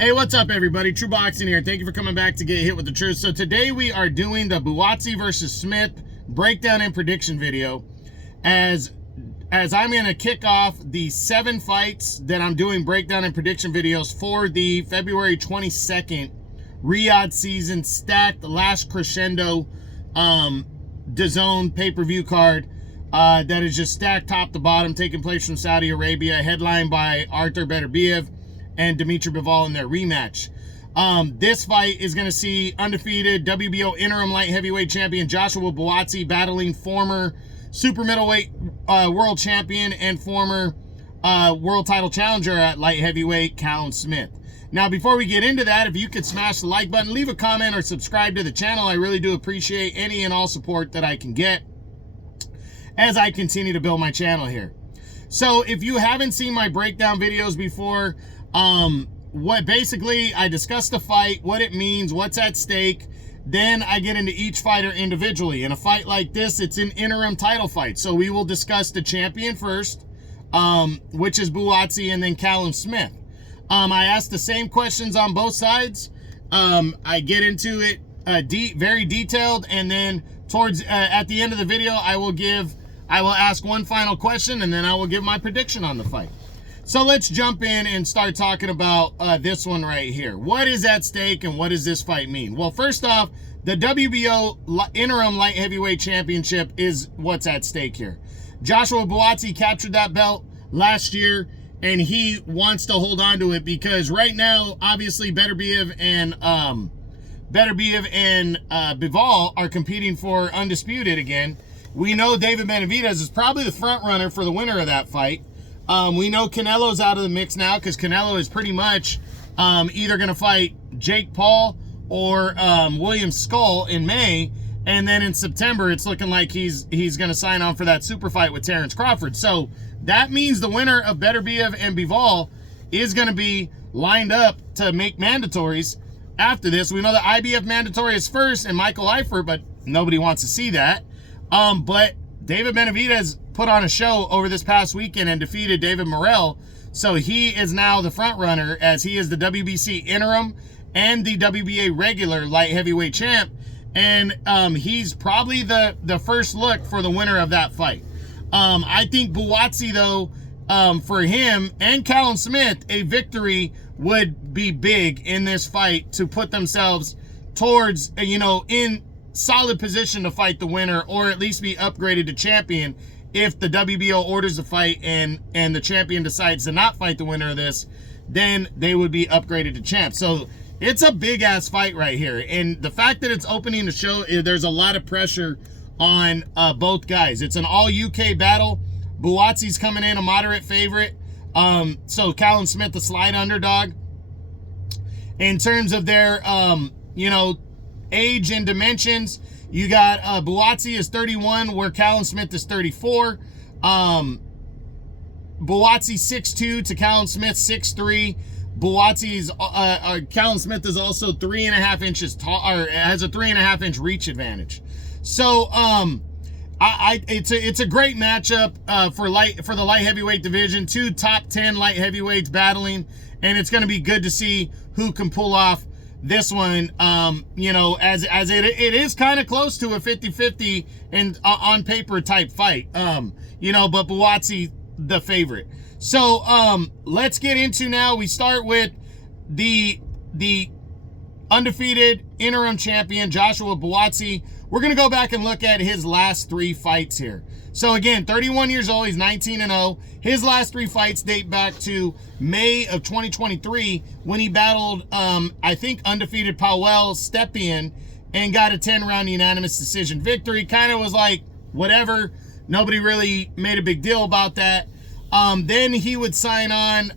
Hey, what's up, everybody? True Boxing here. Thank you for coming back to Get Hit with the Truth. So today we are doing the Buatsi versus Smith breakdown and prediction video as I'm going to kick off the 7 fights that I'm doing breakdown and prediction videos for the February 22nd Riyadh season stacked last crescendo DAZN pay-per-view card that is just stacked top to bottom, taking place from Saudi Arabia, headlined by Artur Beterbiev and Dimitri Bivol in their rematch. This fight is going to see undefeated WBO interim light heavyweight champion Joshua Buatsi battling former super middleweight world champion and former world title challenger at light heavyweight Callum Smith. Now, before we get into that, if you could smash the like button, leave a comment, or subscribe to the channel, I really do appreciate any and all support that I can get as I continue to build my channel here. So if you haven't seen my breakdown videos before, what basically I discuss the fight, what it means, what's at stake, then I get into each fighter individually. In a fight like this, it's an interim title fight, so we will discuss the champion first, which is Buatsi, and then Callum Smith. I ask the same questions on both sides. I get into it very detailed, and then towards at the end of the video, I will ask one final question, and then I will give my prediction on the fight. So let's jump in and start talking about this one right here. What is at stake and what does this fight mean? Well, first off, the WBO interim light heavyweight championship is what's at stake here. Joshua Buatsi captured that belt last year, and he wants to hold on to it because right now, obviously, Beterbiev and Bivol are competing for undisputed again. We know David Benavidez is probably the front runner for the winner of that fight. We know Canelo's out of the mix now because Canelo is pretty much either going to fight Jake Paul or William Skull in May, and then in September it's looking like he's going to sign on for that super fight with Terrence Crawford. So that means the winner of Beterbiev and Bivol is going to be lined up to make mandatories after this. We know the IBF mandatory is first and Michael Eifert, but nobody wants to see that. But David Benavidez put on a show over this past weekend and defeated David Morrell, so he is now the front runner as he is the WBC interim and the WBA regular light heavyweight champ, and he's probably the first look for the winner of that fight. I think Buatsi, though, for him and Callum Smith, a victory would be big in this fight to put themselves towards, in solid position to fight the winner, or at least be upgraded to champion. If the WBO orders the fight and the champion decides to not fight the winner of this, then they would be upgraded to champ. So it's a big ass fight right here, and the fact that it's opening the show, there's a lot of pressure on both guys. It's an all UK battle. Buatsi's coming in a moderate favorite, so Callum Smith a slight underdog. In terms of their age and dimensions, you got Buatsi is 31, where Callum Smith is 34. Buatsi 6'2" to Callum Smith 6'3". Buatsi's Callum Smith is also 3.5 inches tall, or has a 3.5 inch reach advantage. So it's a great matchup for the light heavyweight division. 2 top 10 light heavyweights battling, and it's going to be good to see who can pull off this one, as it is kind of close to a 50-50 and on paper type fight, but Buatsi the favorite. So let's get into now. We start with the undefeated interim champion Joshua Buatsi. We're gonna go back and look at his last 3 fights here. So again, 31 years old, he's 19-0. His last 3 fights date back to May of 2023 when he battled, I think, undefeated Powell Stepien and got a 10-round unanimous decision victory. Kind of was like, whatever. Nobody really made a big deal about that. Then he would sign on.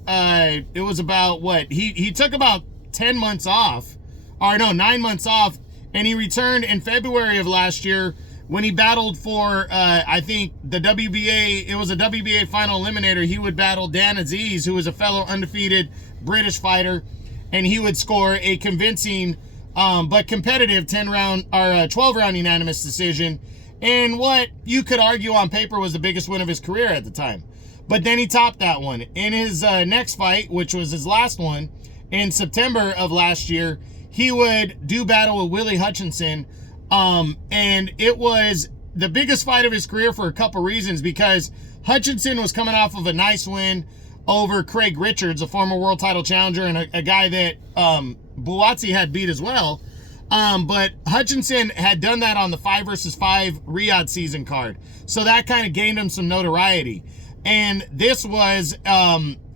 It was about what? He took about 10 months off, or no, 9 months off, and he returned in February of last year when he battled for, I think, the WBA. It was a WBA final eliminator. He would battle Dan Aziz, who was a fellow undefeated British fighter, and he would score a convincing but competitive 12-round unanimous decision, and what you could argue on paper was the biggest win of his career at the time. But then he topped that one. In his next fight, which was his last one, in September of last year, he would do battle with Willie Hutchinson. And it was the biggest fight of his career for a couple reasons, because Hutchinson was coming off of a nice win over Craig Richards, a former world title challenger, and a guy that Buatsi had beat as well. But Hutchinson had done that on the 5 versus 5 Riyadh season card. So that kind of gained him some notoriety. And this was,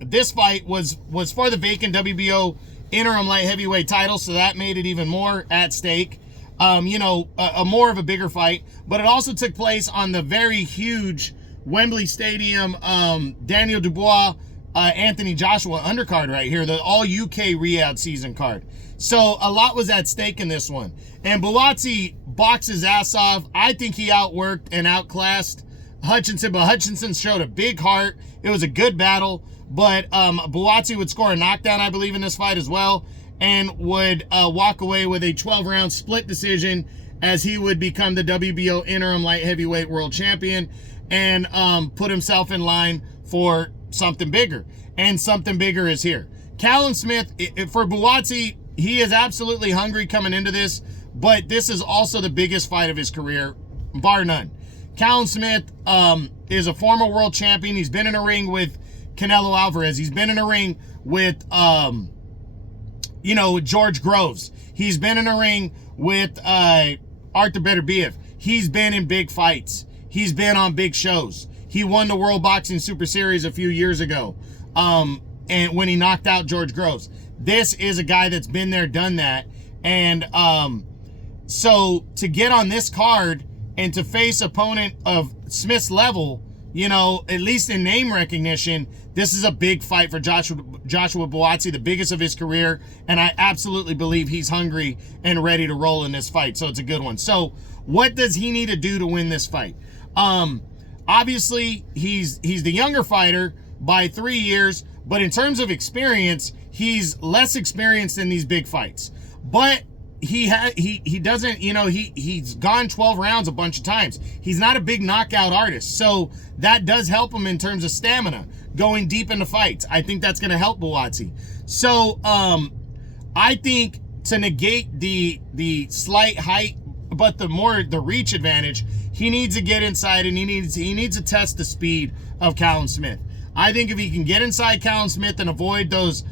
this fight was for the vacant WBO interim light heavyweight title. So that made it even more at stake. You know, a more of a bigger fight, but it also took place on the very huge Wembley Stadium, Daniel Dubois, Anthony Joshua undercard right here, the all UK Riyadh season card. So a lot was at stake in this one. And Buatsi boxed his ass off. I think he outworked and outclassed Hutchinson, but Hutchinson showed a big heart. It was a good battle, but Buatsi would score a knockdown, I believe, in this fight as well, and would walk away with a 12-round split decision, as he would become the WBO interim light heavyweight world champion and put himself in line for something bigger. And something bigger is here. Callum Smith, for Buatsi, he is absolutely hungry coming into this, but this is also the biggest fight of his career, bar none. Callum Smith is a former world champion. He's been in a ring with Canelo Alvarez. He's been in a ring with, you know, George Groves. He's been in a ring with Artur Beterbiev. He's been in big fights. He's been on big shows. He won the World Boxing Super Series a few years ago, and when he knocked out George Groves. This is a guy that's been there, done that. And so to get on this card and to face opponent of Smith's level, you know, at least in name recognition, this is a big fight for Joshua Buatsi, the biggest of his career, and I absolutely believe he's hungry and ready to roll in this fight, so it's a good one. So what does he need to do to win this fight? Obviously, he's the younger fighter by 3 years, but in terms of experience, he's less experienced in these big fights. But he doesn't, you know, he's gone 12 rounds a bunch of times. He's not a big knockout artist, so that does help him in terms of stamina, going deep into fights. I think that's going to help Buatsi. So I think to negate the slight height, but the reach advantage, he needs to get inside, and he needs to test the speed of Callum Smith. I think if he can get inside Callum Smith and avoid those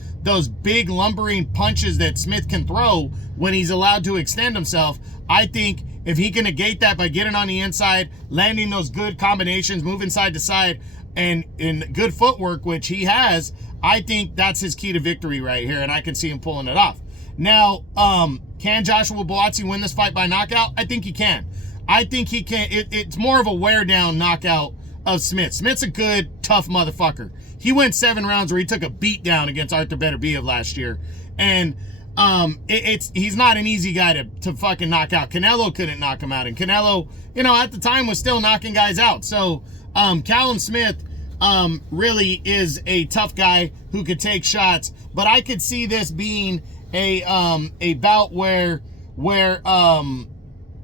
big lumbering punches that Smith can throw when he's allowed to extend himself, I think if he can negate that by getting on the inside, landing those good combinations, moving side to side, and in good footwork, which he has, I think that's his key to victory right here, and I can see him pulling it off. Now, can Joshua Buatsi win this fight by knockout? I think he can. I think he can. It's more of a wear-down knockout of Smith. Smith's a good, tough motherfucker. He went 7 rounds where he took a beat down against Artur Beterbiev last year. And he's not an easy guy to fucking knock out. Canelo couldn't knock him out. And Canelo, you know, at the time was still knocking guys out. So Callum Smith really is a tough guy who could take shots. But I could see this being a bout where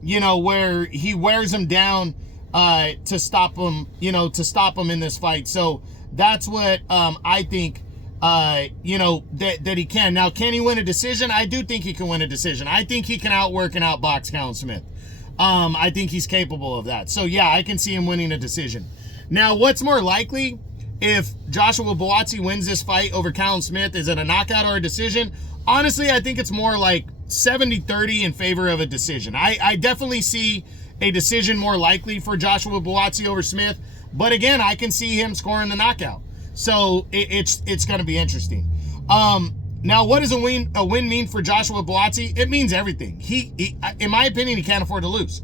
you know, where he wears him down to stop him, you know, in this fight. So that's what I think, you know, that he can. Now, can he win a decision? I do think he can win a decision. I think he can outwork and outbox Callum Smith. I think he's capable of that. So yeah, I can see him winning a decision. Now, what's more likely if Joshua Buatsi wins this fight over Callum Smith? Is it a knockout or a decision? Honestly, I think it's more like 70-30 in favor of a decision. I definitely see a decision more likely for Joshua Buatsi over Smith, but again, I can see him scoring the knockout. So it's going to be interesting. Now, what does a win mean for Joshua Buatsi? It means everything. He, in my opinion, he can't afford to lose.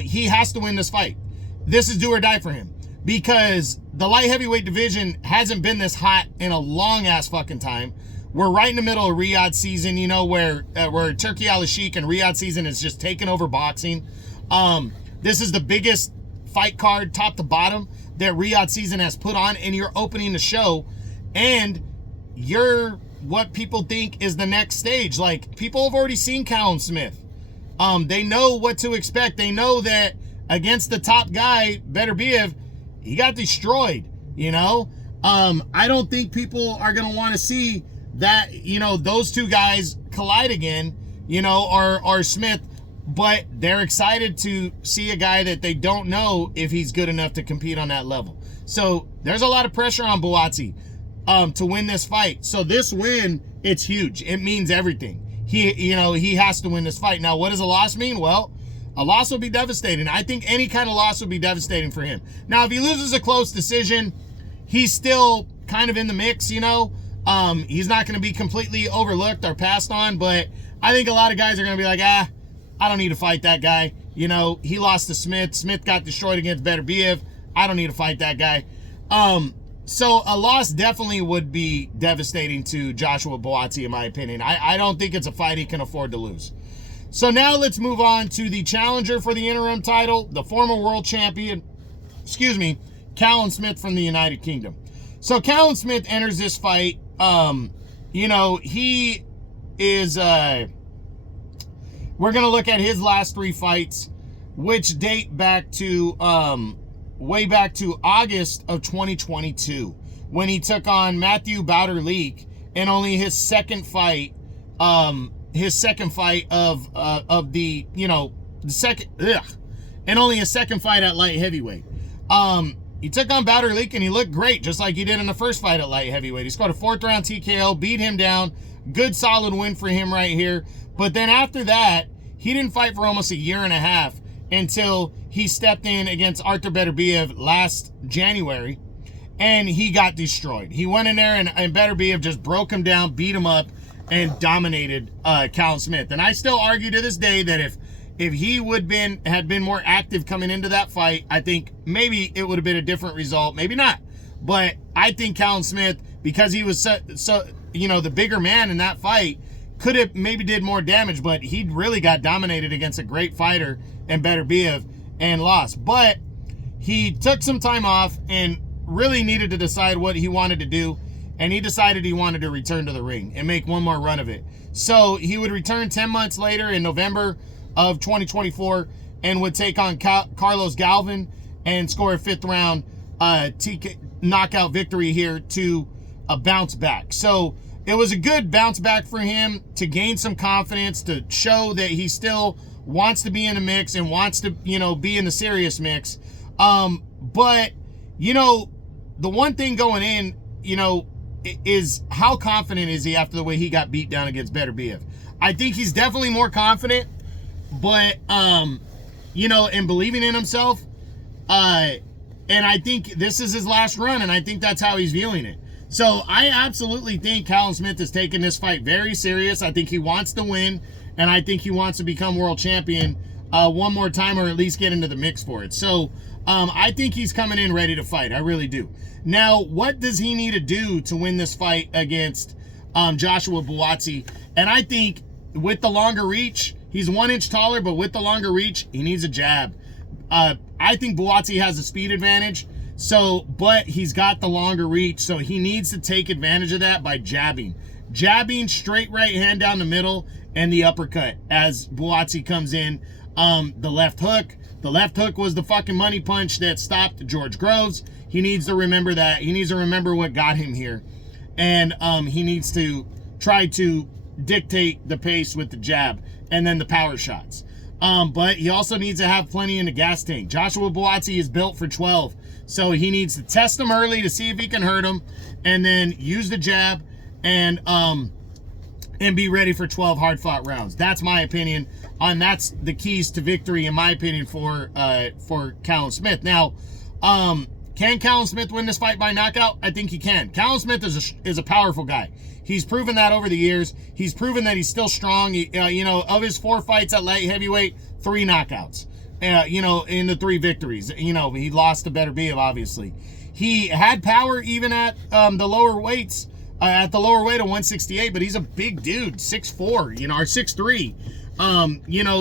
He has to win this fight. This is do or die for him, because the light heavyweight division hasn't been this hot in a long ass fucking time. We're right in the middle of Riyadh season, you know, where Turkey Al-Sheikh and Riyadh season is just taking over boxing. This is the biggest fight card, top to bottom, that Riyadh season has put on, and you're opening the show, and you're what people think is the next stage. Like, people have already seen Callum Smith. They know what to expect. They know that against the top guy, Beterbiev, he got destroyed, you know? I don't think people are going to want to see that, those two guys collide again, or Smith, but they're excited to see a guy that they don't know if he's good enough to compete on that level. So there's a lot of pressure on Buatsi to win this fight. So this win, it's huge. It means everything. He has to win this fight. Now, what does a loss mean? Well, a loss will be devastating. I think any kind of loss will be devastating for him. Now, if he loses a close decision, he's still kind of in the mix, He's not going to be completely overlooked or passed on, but I think a lot of guys are going to be like, I don't need to fight that guy. He lost to Smith. Smith got destroyed against Beterbiev. I don't need to fight that guy. So a loss definitely would be devastating to Joshua Buatsi, in my opinion. I don't think it's a fight he can afford to lose. So now let's move on to the challenger for the interim title, the former world champion, Callum Smith from the United Kingdom. So Callum Smith enters this fight. He is, we're going to look at his last 3 fights, which date back to, way back to August of 2022, when he took on Matthew Bowder-Leek, and only his second fight, and only his second fight at light heavyweight. He took on Bowder-Leek and he looked great, just like he did in the first fight at light heavyweight. He scored a 4th round TKO, beat him down. Good solid win for him right here. But then after that, he didn't fight for almost a year and a half until he stepped in against Artur Beterbiev last January, and he got destroyed. He went in there and Beterbiev just broke him down, beat him up, and dominated Callum Smith. And I still argue to this day that if he had been more active coming into that fight, I think maybe it would have been a different result. Maybe not. But I think Callum Smith, because he was the bigger man in that fight, could have maybe did more damage, but he really got dominated against a great fighter in Beterbiev and lost. But he took some time off and really needed to decide what he wanted to do, and he decided he wanted to return to the ring and make one more run of it. So he would return 10 months later in November of 2024 and would take on Carlos Galvin and score a 5th round TK knockout victory here to bounce back. So it was a good bounce back for him to gain some confidence, to show that he still wants to be in the mix and wants to, be in the serious mix. But, the one thing going in, is how confident is he after the way he got beat down against Beterbiev? I think he's definitely more confident, but, and believing in himself. And I think this is his last run, and I think that's how he's viewing it. So I absolutely think Callum Smith is taking this fight very serious. I think he wants to win, and I think he wants to become world champion one more time, or at least get into the mix for it. So I think he's coming in ready to fight. I really do. Now, what does he need to do to win this fight against Joshua Buatsi? And I think with the longer reach, he's 1 inch taller, but with the longer reach, he needs a jab. I think Buatsi has a speed advantage. But he's got the longer reach, so he needs to take advantage of that by jabbing. Jabbing, straight right hand down the middle, and the uppercut as Buatsi comes in. The left hook. The left hook was the fucking money punch that stopped George Groves. He needs to remember that. He needs to remember what got him here. And he needs to try to dictate the pace with the jab and then the power shots. But he also needs to have plenty in the gas tank. Joshua Buatsi is built for 12. So he needs to test him early to see if he can hurt him, and then use the jab and be ready for 12 hard-fought rounds. That's my opinion, and that's the keys to victory, in my opinion, for Callum Smith. Now, can Callum Smith win this fight by knockout? I think he can. Callum Smith is a powerful guy. He's proven that over the years. He's proven that he's still strong. Of his 4 fights at light heavyweight, 3 knockouts. In the 3 victories. He lost to Beterbiev, obviously. He had power even at the lower weights, at the lower weight of 168, but he's a big dude, 6'4", or 6'3".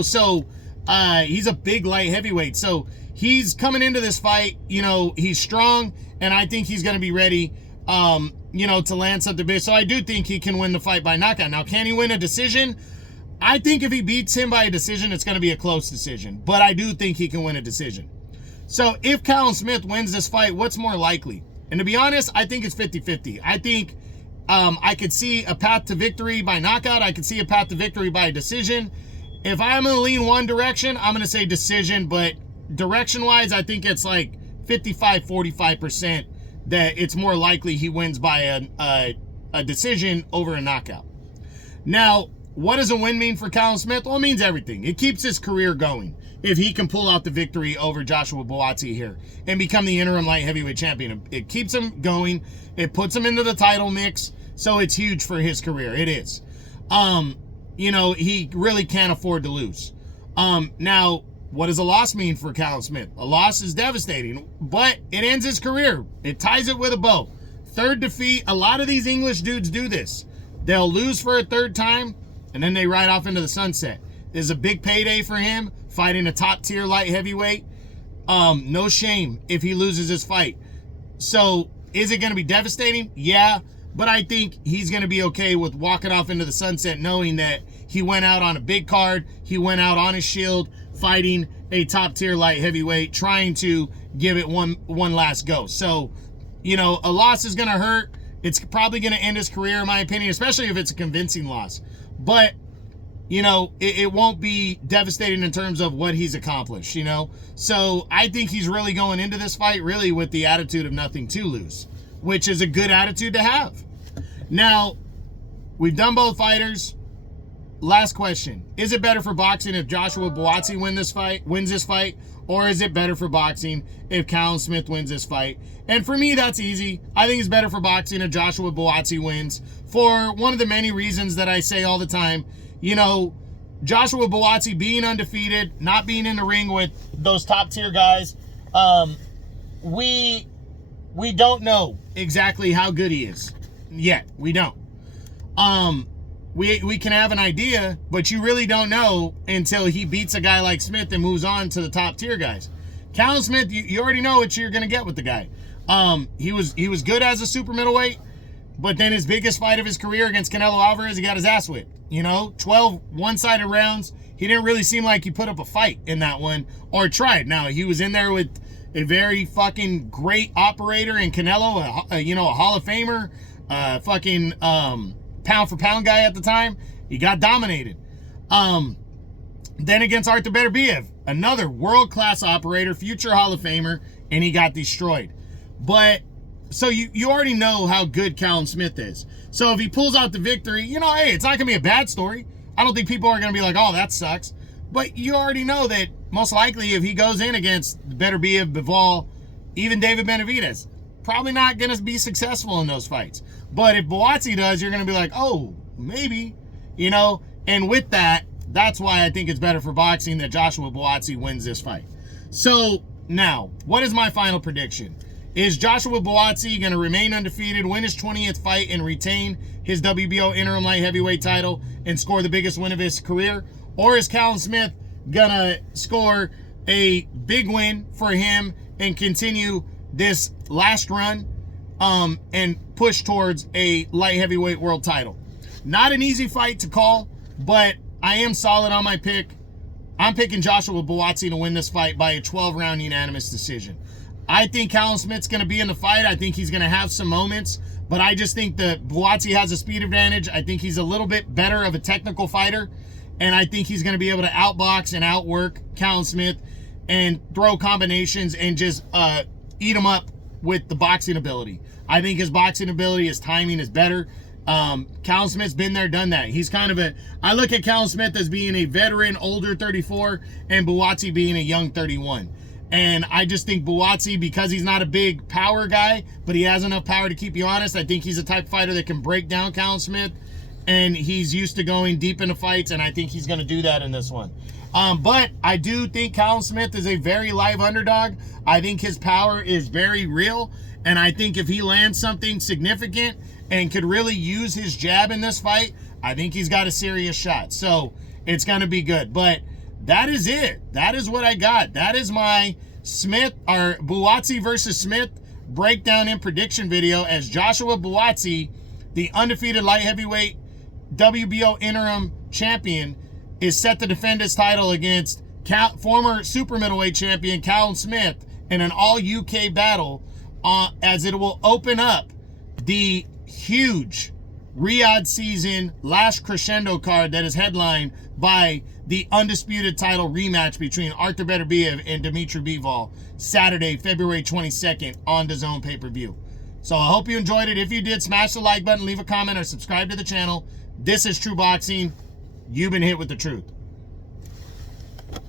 So he's a big light heavyweight. So he's coming into this fight, he's strong, and I think he's going to be ready, to land something big. So I do think he can win the fight by knockout. Now, can he win a decision? I think if he beats him by a decision, it's going to be a close decision. But I do think he can win a decision. So if Callum Smith wins this fight, what's more likely? And to be honest, I think it's 50-50. I think I could see a path to victory by knockout. I could see a path to victory by decision. If I'm going to lean one direction, I'm going to say decision, but direction-wise, I think it's like 55-45% that it's more likely he wins by a decision over a knockout. Now, what does a win mean for Callum Smith? Well, it means everything. It keeps his career going if he can pull out the victory over Joshua Buatsi here and become the interim light heavyweight champion. It keeps him going. It puts him into the title mix, so it's huge for his career. It is. You know, he really can't afford to lose. Now, what does a loss mean for Callum Smith? A loss is devastating, but it ends his career. It ties it with a bow. Third defeat. A lot of these English dudes do this. They'll lose for a third time, and then they ride off into the sunset. There's a big payday for him, fighting a top-tier light heavyweight. No shame if he loses his fight. So, is it going to be devastating? Yeah, but I think he's going to be okay with walking off into the sunset knowing that he went out on a big card, he went out on his shield, fighting a top-tier light heavyweight, trying to give it one last go. So, you know, a loss is going to hurt. It's probably going to end his career, in my opinion, especially if it's a convincing loss. But, you know, it won't be devastating in terms of what he's accomplished, you know? So I think he's really going into this fight really with the attitude of nothing to lose, which is a good attitude to have. Now, we've done both fighters. Last question. Is it better for boxing if Joshua Buatsi wins this fight? Or is it better for boxing if Callum Smith wins this fight? And for me, that's easy. I think it's better for boxing if Joshua Buatsi wins for one of the many reasons that I say all the time. You know, Joshua Buatsi being undefeated, not being in the ring with those top-tier guys, we don't know exactly how good he is yet. We don't. We can have an idea, but you really don't know until he beats a guy like Smith and moves on to the top-tier guys. Callum Smith, you already know what you're going to get with the guy. He was good as a super middleweight, but then his biggest fight of his career against Canelo Alvarez, he got his ass whipped. You know, 12 one-sided rounds. He didn't really seem like he put up a fight in that one or tried. Now, he was in there with a very fucking great operator in Canelo, a Hall of Famer, pound-for-pound guy at the time. He got dominated. Then against Arthur Beterbiev, another world-class operator, future Hall of Famer, and he got destroyed. But, so you already know how good Callum Smith is. So if he pulls out the victory, you know, hey, it's not going to be a bad story. I don't think people are going to be like, oh, that sucks. But you already know that most likely if he goes in against Beterbiev, Bivol, even David Benavidez, probably not going to be successful in those fights. But if Buatsi does, you're going to be like, oh, maybe, you know. And with that, that's why I think it's better for boxing that Joshua Buatsi wins this fight. So now, what is my final prediction? Is Joshua Buatsi going to remain undefeated, win his 20th fight, and retain his WBO interim light heavyweight title and score the biggest win of his career? Or is Callum Smith going to score a big win for him and continue this last run and push towards a light heavyweight world title? Not an easy fight to call, but I am solid on my pick. I'm picking Joshua Buatsi to win this fight by a 12-round unanimous decision. I think Callum Smith's going to be in the fight. I think he's going to have some moments, but I just think that Buatsi has a speed advantage. I think he's a little bit better of a technical fighter, and I think he's going to be able to outbox and outwork Callum Smith and throw combinations and just eat him up with the boxing ability. I think his boxing ability, his timing is better. Callum Smith's been there, done that. He's kind of I look at Callum Smith as being a veteran, older 34, and Buatsi being a young 31. And I just think Buatsi, because he's not a big power guy, but he has enough power to keep you honest, I think he's a type of fighter that can break down Callum Smith, and he's used to going deep into fights, and I think he's going to do that in this one. But I do think Callum Smith is a very live underdog. I think his power is very real, and I think if he lands something significant and could really use his jab in this fight, I think he's got a serious shot. So it's going to be good. But that is it. That is what I got. That is my Buatsi versus Smith breakdown and prediction video as Joshua Buatsi, the undefeated light heavyweight WBO interim champion, is set to defend his title against former super middleweight champion Callum Smith in an all-UK battle, as it will open up the huge Riyadh season last crescendo card that is headlined by the undisputed title rematch between Artur Beterbiev and Dimitri Bivol, Saturday, February 22nd on DAZN pay-per-view. So I hope you enjoyed it. If you did, smash the like button, leave a comment, or subscribe to the channel. This is True Boxing. You've been hit with the truth.